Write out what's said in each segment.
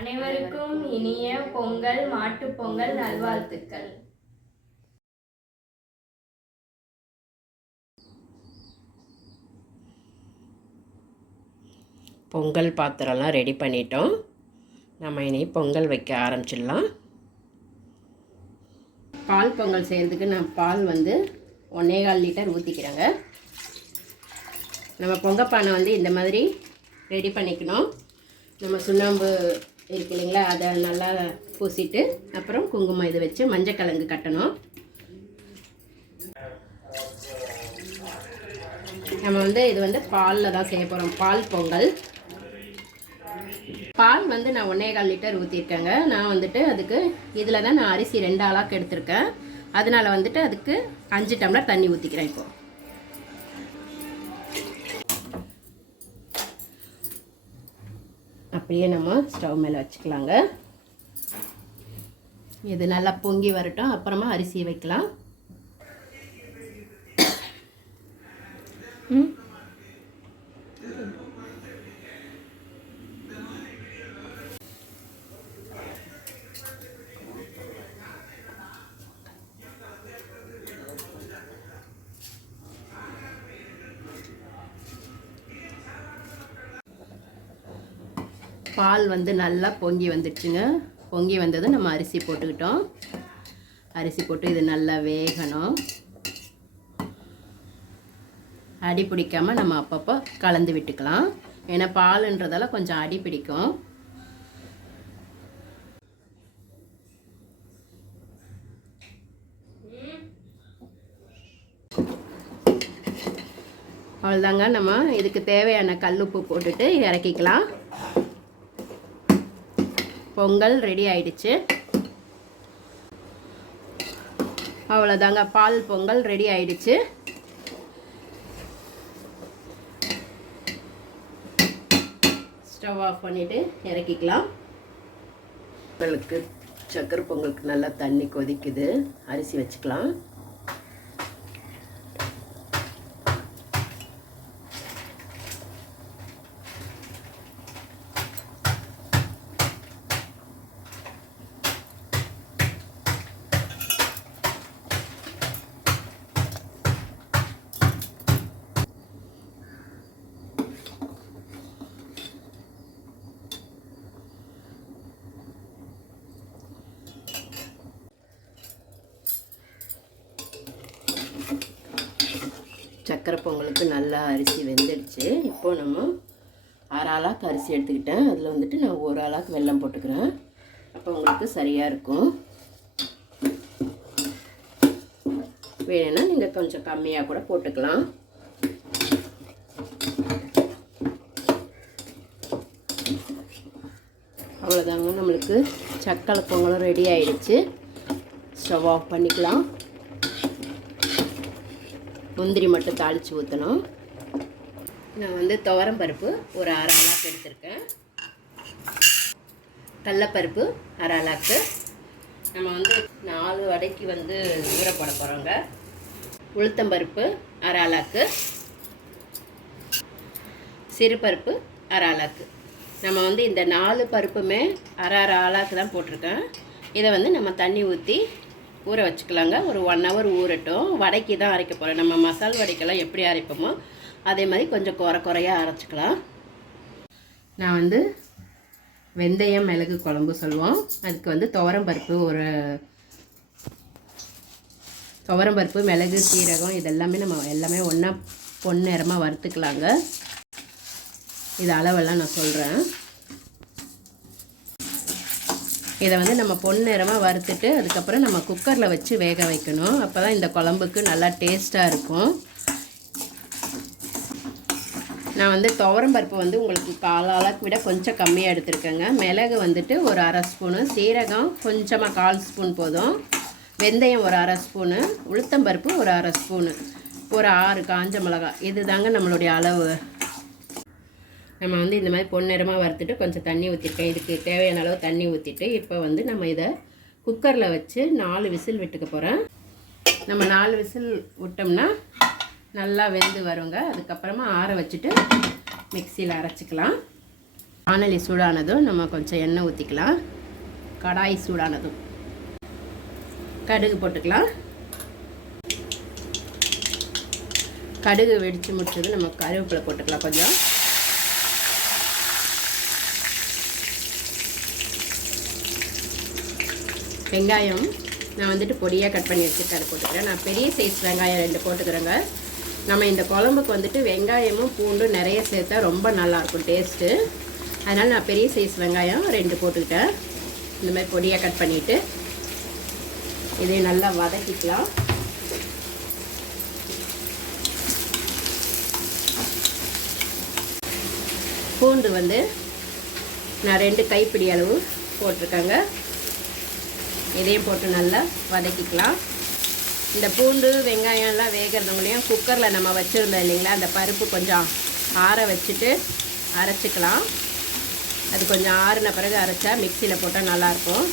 அனைவருக்கும் இனிய பொங்கல் மாட்டுப் பொங்கல் நல்வாழ்த்துக்கள். பொங்கல் பாத்திரம்லாம் ரெடி பண்ணிட்டோம். நம்ம இனி பொங்கல் வைக்க ஆரம்பிச்சிடலாம். பால் பொங்கல் செய்கிறதுக்கு நான் பால் 1.25 லிட்டர் ஊற்றிக்கிறேங்க. நம்ம பொங்கப்பானை இந்த மாதிரி ரெடி பண்ணிக்கணும். நம்ம சுண்ணாம்பு இருக்கு இல்லைங்களா, அதை நல்லா பூசிட்டு அப்புறம் குங்குமம் இது வச்சு மஞ்சக்கிழங்கு கட்டணும். நம்ம இது பாலில் தான் செய்ய போகிறோம். பால் பொங்கல். பால் நான் 1.25 லிட்டர் ஊற்றிருக்கேங்க. நான் அதுக்கு இதில் தான் நான் அரிசி 2 ஆளாக்கு எடுத்திருக்கேன். அதனால் அதுக்கு 5 டம்ளர் தண்ணி ஊற்றிக்கிறேன். இப்போது அப்படியே நம்ம ஸ்டவ் மேலே வச்சுக்கலாங்க. இது நல்லா பொங்கி வரட்டும், அப்புறமா அரிசியை வைக்கலாம். பால் நல்லா பொங்கி வந்துடுச்சுங்க. பொங்கி வந்ததும் நம்ம அரிசி போட்டுக்கிட்டோம். அரிசி போட்டு இது நல்லா வேகணும். அடி பிடிக்காமல் நம்ம அப்பப்போ கலந்து விட்டுக்கலாம். ஏன்னா பாலுன்றதால கொஞ்சம் அடி பிடிக்கும். அவ்வளோதாங்க. நம்ம இதுக்கு தேவையான கல்லுப்பு போட்டுட்டு இறக்கிக்கலாம். பொங்கல் ரெடி ஆயிடுச்சு. அவ்வளோதாங்க, பால் பொங்கல் ரெடி ஆயிடுச்சு. ஸ்டவ் ஆஃப் பண்ணிவிட்டு இறக்கிக்கலாம். பொங்கலுக்கு சக்கரை பொங்கலுக்கு நல்லா தண்ணி கொதிக்குது. அரிசி வச்சுக்கலாம். சக்கரை பொங்கலுக்கு நல்லா அரிசி வெந்துடுச்சு. இப்போது நம்ம 1/2 ஆளாக்கு அரிசி எடுத்துக்கிட்டேன். அதில் நான் 1 ஆளாக்கு வெல்லம் போட்டுக்கிறேன். அப்போ உங்களுக்கு சரியாக இருக்கும். வேணும்னா நீங்கள் கொஞ்சம் கம்மியாக கூட போட்டுக்கலாம். அவ்வளோதாங்க, நம்மளுக்கு சக்கரை பொங்கலும் ரெடி ஆயிடுச்சு. ஸ்டவ் ஆஃப் பண்ணிக்கலாம். முந்திரி மட்டும் தாளித்து ஊற்றணும். நான் துவரம் பருப்பு ஒரு 1/2 ஆளாக்கு எடுத்திருக்கேன். கடலப்பருப்பு 1/2 ஆளாக்கு. நம்ம 4 வடைக்கு ஊற போட போகிறோங்க. உளுத்தம்பருப்பு 1/2 ஆளாக்கு. சிறுபருப்பு 1/2 ஆளாக்கு. நம்ம இந்த 4 பருப்புமே 1/2 ஆளாக்கு தான் போட்டிருக்கேன். இதை நம்ம தண்ணி ஊற்றி ஊற வச்சுக்கலாங்க. ஒரு 1 ஹவர் ஊறட்டும். வடைக்கு தான் அரைக்க போகிறேன். நம்ம மசால் வடைக்கெல்லாம் எப்படி அரைப்போமோ அதே மாதிரி கொஞ்சம் குறையாக அரைச்சிக்கலாம். நான் வெந்தயம் மிளகு குழம்பு சொல்லுவோம். அதுக்கு துவரம்பருப்பு மிளகு சீரகம் இதெல்லாமே நம்ம எல்லாமே ஒன்றா பொன்னிறமாக வறுத்துக்கலாங்க. இது அளவெல்லாம் நான் சொல்கிறேன். இதை நம்ம பொன்னிறமாக வறுத்துட்டு அதுக்கப்புறம் நம்ம குக்கரில் வச்சு வேக வைக்கணும். அப்போ தான் இந்த குழம்புக்கு நல்லா டேஸ்ட்டாக இருக்கும். நான் துவரம் பருப்பு உங்களுக்கு 1/4 ஆளாக்கு விட கொஞ்சம் கம்மியாக எடுத்துருக்கேங்க. மிளகு ஒரு 1/2 ஸ்பூனு, சீரகம் கொஞ்சமாக 1/4 ஸ்பூன் போதும், வெந்தயம் ஒரு 1/2 ஸ்பூனு, உளுத்தம்பருப்பு ஒரு 1/2 ஸ்பூனு, ஒரு 6 காஞ்ச மிளகாய். இது தாங்க நம்மளுடைய அளவு. நம்ம இந்த மாதிரி பொன்னிறமாக வறுத்துட்டு கொஞ்சம் தண்ணி ஊற்றிருக்கேன். இதுக்கு தேவையான அளவு தண்ணி ஊற்றிட்டு இப்போ நம்ம இதை குக்கரில் வச்சு 4 விசில் விட்டுக்க போகிறேன். நம்ம 4 விசில் விட்டோம்னா நல்லா வெந்து வருங்க. அதுக்கப்புறமா ஆற வச்சுட்டு மிக்சியில் அரைச்சிக்கலாம். வானொலி சூடானதும் நம்ம கொஞ்சம் எண்ணெய் ஊற்றிக்கலாம். கடாய் சூடானதும் கடுகு போட்டுக்கலாம். கடுகு வெடித்து முடிச்சது நம்ம கருவேப்பிலை போட்டுக்கலாம். கொஞ்சம் வெங்காயம் நான் வந்துட்டு பொடியாக கட் பண்ணி வச்சுட்டு அதை போட்டுக்கிறேன். நான் பெரிய சைஸ் வெங்காயம் 2 போட்டுக்கிறேங்க. நம்ம இந்த குழம்புக்கு வந்துட்டு வெங்காயமும் பூண்டும் நிறைய சேர்த்தா ரொம்ப நல்லாயிருக்கும் டேஸ்ட்டு. அதனால் நான் பெரிய சைஸ் வெங்காயம் 2 போட்டுக்கிட்டேன். இந்த மாதிரி பொடியாக கட் பண்ணிவிட்டு இதை நல்லா வதக்கிக்கலாம். பூண்டு வந்து நான் 2 கைப்பிடி அளவு போட்டிருக்கேங்க. இதையும் போட்டு நல்லா வதக்கிக்கலாம். இந்த பூண்டு வெங்காயம்லாம் வேகிறதுங்களையும் குக்கரில் நம்ம வச்சுருந்தோம் இல்லைங்களா, அந்த பருப்பு கொஞ்சம் ஆற வச்சுட்டு அரைச்சிக்கலாம். அது கொஞ்சம் ஆறின பிறகு அரைச்சா மிக்சியில் போட்டால் நல்லாயிருக்கும்.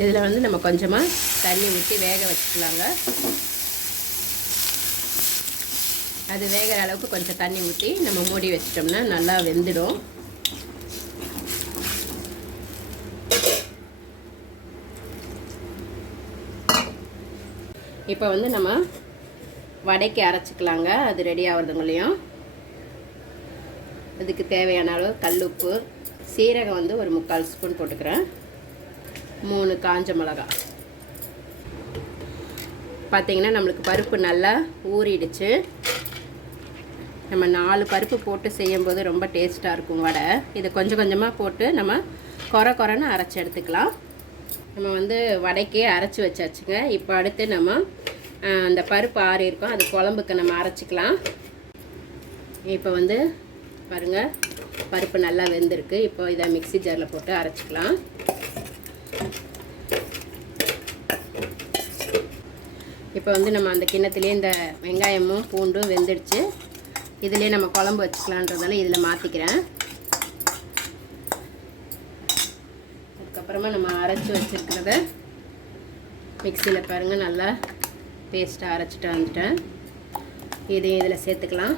இதில் வந்து நம்ம கொஞ்சமாக தண்ணி ஊற்றி வேக வச்சுக்கலாங்க. அது வேகிற அளவுக்கு கொஞ்சம் தண்ணி ஊற்றி நம்ம மூடி வச்சிட்டோம்னா நல்லா வெந்துடும். இப்போ வந்து நம்ம வடைக்கு அரைச்சிக்கலாங்க. அது ரெடி ஆகிறதுங்களையும் அதுக்கு தேவையான அளவு கல்லுப்பு, சீரகம் வந்து ஒரு 3/4 ஸ்பூன் போட்டுக்கிறேன். 3 காஞ்ச மிளகாய். பார்த்திங்கன்னா நம்மளுக்கு பருப்பு நல்லா ஊறிடுச்சு. நம்ம 4 பருப்பு போட்டு செய்யும்போது ரொம்ப டேஸ்ட்டாக இருக்கும் வடை. இதை கொஞ்சம் கொஞ்சமாக போட்டு நம்ம கொரன்னு அரைச்சி எடுத்துக்கலாம். நம்ம வந்து வடைக்கே அரைச்சி வச்சாச்சுங்க. இப்போ அடுத்து நம்ம அந்த பருப்பு ஆறி இருக்கும், அது குழம்புக்கு நம்ம அரைச்சிக்கலாம். இப்போ வந்து பாருங்கள், பருப்பு நல்லா வெந்திருக்கு. இப்போ இதை மிக்ஸி ஜாரில் போட்டு அரைச்சிக்கலாம். இப்போ வந்து நம்ம அந்த கிண்ணத்துலேயே இந்த வெங்காயமும் பூண்டும் வெந்துடுச்சு. இதிலே நம்ம குழம்பு வச்சுக்கலான்றதால இதில் மாற்றிக்கிறேன். அதுக்கப்புறமா நம்ம அரைச்சி வச்சுருக்கிறத மிக்சியில் பாருங்கள் நல்லா பேஸ்ட்டாக அரைச்சிட்டு வந்துட்டேன். இதையும் இதில் சேர்த்துக்கலாம்.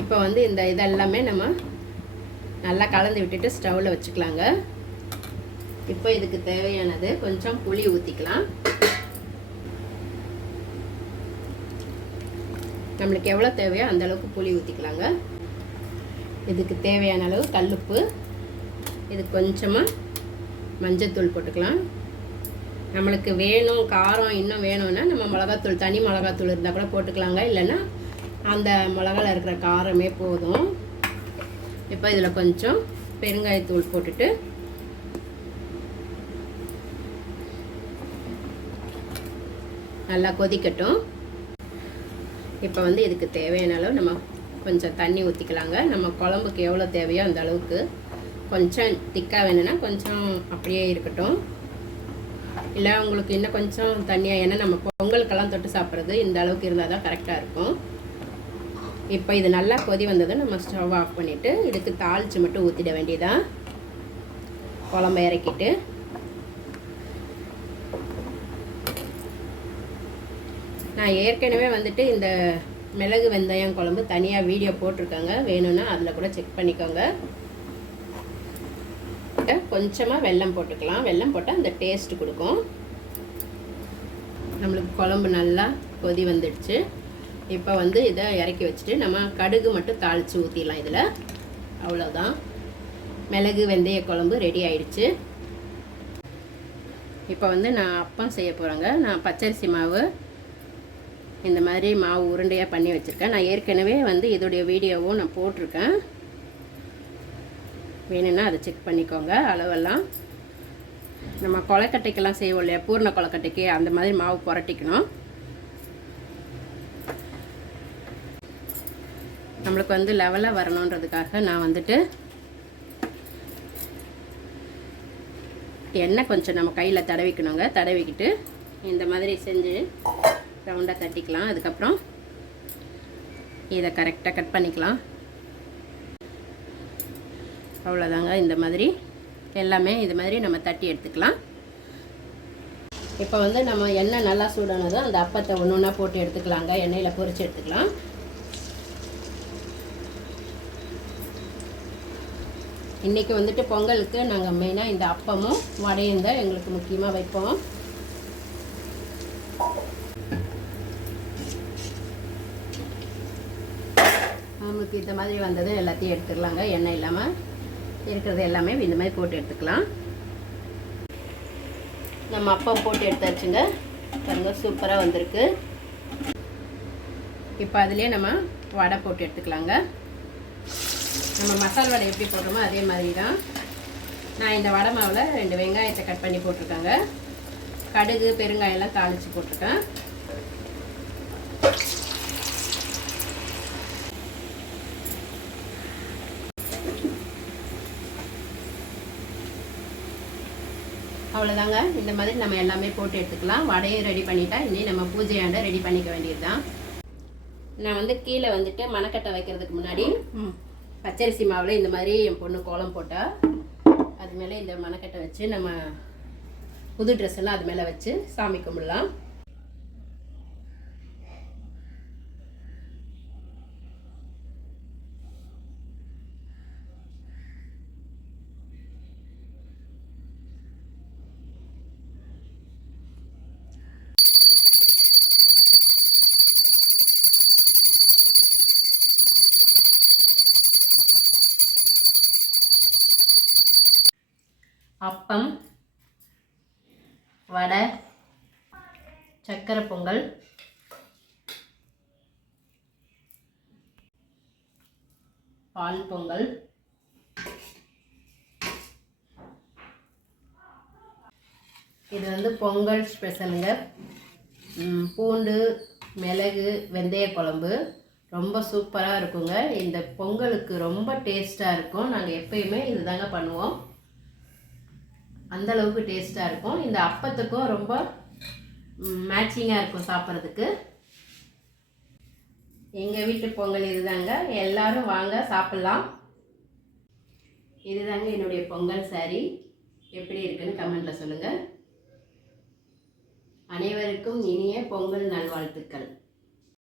இப்போ வந்து இந்த இதெல்லாமே நம்ம நல்லா கலந்து விட்டுட்டு ஸ்டவ்வில் வச்சுக்கலாங்க. இப்போ இதுக்கு தேவையானது கொஞ்சம் புளி ஊற்றிக்கலாம். நம்மளுக்கு எவ்வளோ தேவையோ அந்தளவுக்கு புளி ஊற்றிக்கலாங்க. இதுக்கு தேவையான அளவு கல்லுப்பு, இது கொஞ்சமாக மஞ்சத்தூள் போட்டுக்கலாம். நம்மளுக்கு வேணும் காரம் இன்னும் வேணும்னா நம்ம மிளகாத்தூள், தனி மிளகாத்தூள் இருந்தால் கூட போட்டுக்கலாங்க. இல்லைன்னா அந்த மிளகாவில் இருக்கிற காரமே போதும். இப்போ இதில் கொஞ்சம் பெருங்காயத்தூள் போட்டுட்டு நல்லா கொதிக்கட்டும். இப்போ வந்து இதுக்கு தேவையான அளவு நம்ம கொஞ்சம் தண்ணி ஊற்றிக்கலாங்க. நம்ம குழம்புக்கு எவ்வளோ தேவையோ அந்த அளவுக்கு. கொஞ்சம் திக்காக வேணும்னா கொஞ்சம் அப்படியே இருக்கட்டும். இல்லை உங்களுக்கு இன்னும் கொஞ்சம் தண்ணியாக, ஏன்னா நம்ம பொங்கலுக்கெல்லாம் தொட்டு சாப்பிட்றது இந்த அளவுக்கு இருந்தால் தான் கரெக்டாக இருக்கும். இப்போ இது நல்லா கொதி வந்ததும் நம்ம ஸ்டவ் ஆஃப் பண்ணிவிட்டு இதுக்கு தாளித்து மட்டும் ஊற்றிட வேண்டியதான். குழம்பு இறக்கிட்டு நான் ஏற்கனவே வந்துட்டு இந்த மிளகு வெந்தயம் குழம்பு தனியாக வீடியோ போட்டிருக்காங்க, வேணும்னா அதில் கூட செக் பண்ணிக்கோங்க. கொஞ்சமாக வெல்லம் போட்டுக்கலாம். வெல்லம் போட்டால் அந்த டேஸ்ட் கொடுக்கும். நம்மளுக்கு குழம்பு நல்லா கொதி வந்துடுச்சு. இப்போ வந்து இதை இறக்கி வச்சுட்டு நம்ம கடுகு மட்டும் தாளித்து ஊற்றிடலாம் இதில். அவ்வளோதான், மிளகு வெந்தய குழம்பு ரெடி ஆயிடுச்சு. இப்போ வந்து நான் அப்பம் செய்ய போகிறேங்க. நான் பச்சரிசி மாவு இந்த மாதிரி மாவு உருண்டையாக பண்ணி வச்சுருக்கேன். நான் ஏற்கனவே வந்து இதோடைய வீடியோவும் நான் போட்டிருக்கேன், வேணும்னா அதை செக் பண்ணிக்கோங்க. அளவெல்லாம் நம்ம கொலக்கட்டைக்கெல்லாம் செய்வோம் இல்லையா, பூர்ண கொலக்கட்டைக்கு அந்த மாதிரி மாவு புரட்டிக்கணும். நம்மளுக்கு வந்து லெவலாக வரணுன்றதுக்காக நான் வந்துட்டு எண்ணெய் கொஞ்சம் நம்ம கையில் தடவிக்கணுங்க. தடவிக்கிட்டு இந்த மாதிரி செஞ்சு ரவுண்டாக தட்டிக்கலாம். அதுக்கப்புறம் இதை கரெக்டாக கட் பண்ணிக்கலாம். அவ்வளோதாங்க. இந்த மாதிரி எல்லாமே இது மாதிரி நம்ம தட்டி எடுத்துக்கலாம். இப்போ வந்து நம்ம எண்ணெய் நல்லா சூடானதும் அந்த அப்பத்தை ஒன்று ஒன்றா போட்டு எடுத்துக்கலாங்க. எண்ணெயில் பொரித்து எடுத்துக்கலாம். இன்றைக்கி வந்துட்டு பொங்கலுக்கு நாங்கள் மெயினாக இந்த அப்பமும் வடையும் தான் எங்களுக்கு முக்கியமாக வைப்போம். நம்மளுக்கு இந்த மாதிரி வந்ததும் எல்லாத்தையும் எடுத்துக்கலாங்க. எண்ணெய் இல்லாமல் இருக்கிறது எல்லாமே இந்த மாதிரி போட்டு எடுத்துக்கலாம். நம்ம அப்பம் போட்டு எடுத்தாச்சுங்க. பாருங்க சூப்பராக வந்திருக்கு. இப்போ அதுலேயே நம்ம வடை போட்டு எடுத்துக்கலாங்க. நம்ம மசாலா வடை எப்படி போடுறோமோ அதே மாதிரி தான். நான் இந்த வடை மாவில் 2 வெங்காயத்தை கட் பண்ணி போட்டிருக்கேங்க. கடுகு பெருங்காயெல்லாம் தாளித்து போட்டிருக்கேன். அவ்வளோதாங்க. இந்த மாதிரி நம்ம எல்லாமே போட்டு எடுத்துக்கலாம். வடையும் ரெடி பண்ணிட்டா இனி நம்ம பூஜையாண்ட ரெடி பண்ணிக்க வேண்டியது தான். நான் வந்து கீழே வந்துட்டு மணக்கட்டை வைக்கிறதுக்கு முன்னாடி பச்சரிசி மாவில் இந்த மாதிரி என் பொண்ணு கோலம் போட்டால் அது மேலே இந்த மணக்கட்டை வச்சு நம்ம புது ட்ரெஸ் எல்லாம் அது மேலே வச்சு சாமி கும்பிடலாம். அப்பம், வடை, சக்கரை பொங்கல், பால் பொங்கல், இது வந்து பொங்கல் ஸ்பெஷலுங்க. பூண்டு, மிளகு, வெந்தய குழம்பு ரொம்ப சூப்பராக இருக்குங்க. இந்த பொங்கலுக்கு ரொம்ப டேஸ்ட்டாக இருக்கும். நாங்கள் எப்பயுமே இது தாங்க பண்ணுவோம். அந்தளவுக்கு டேஸ்ட்டாக இருக்கும். இந்த அப்பத்துக்கும் ரொம்ப மேட்சிங்காக இருக்கும் சாப்பிட்றதுக்கு. எங்கள் வீட்டு பொங்கல் இதுதாங்க. எல்லோரும் வாங்க சாப்பிட்லாம். இதுதாங்க என்னுடைய பொங்கல் சாரி. எப்படி இருக்குன்னு கமெண்ட்டில் சொல்லுங்கள். அனைவருக்கும் இனிய பொங்கல் நல்வாழ்த்துக்கள்.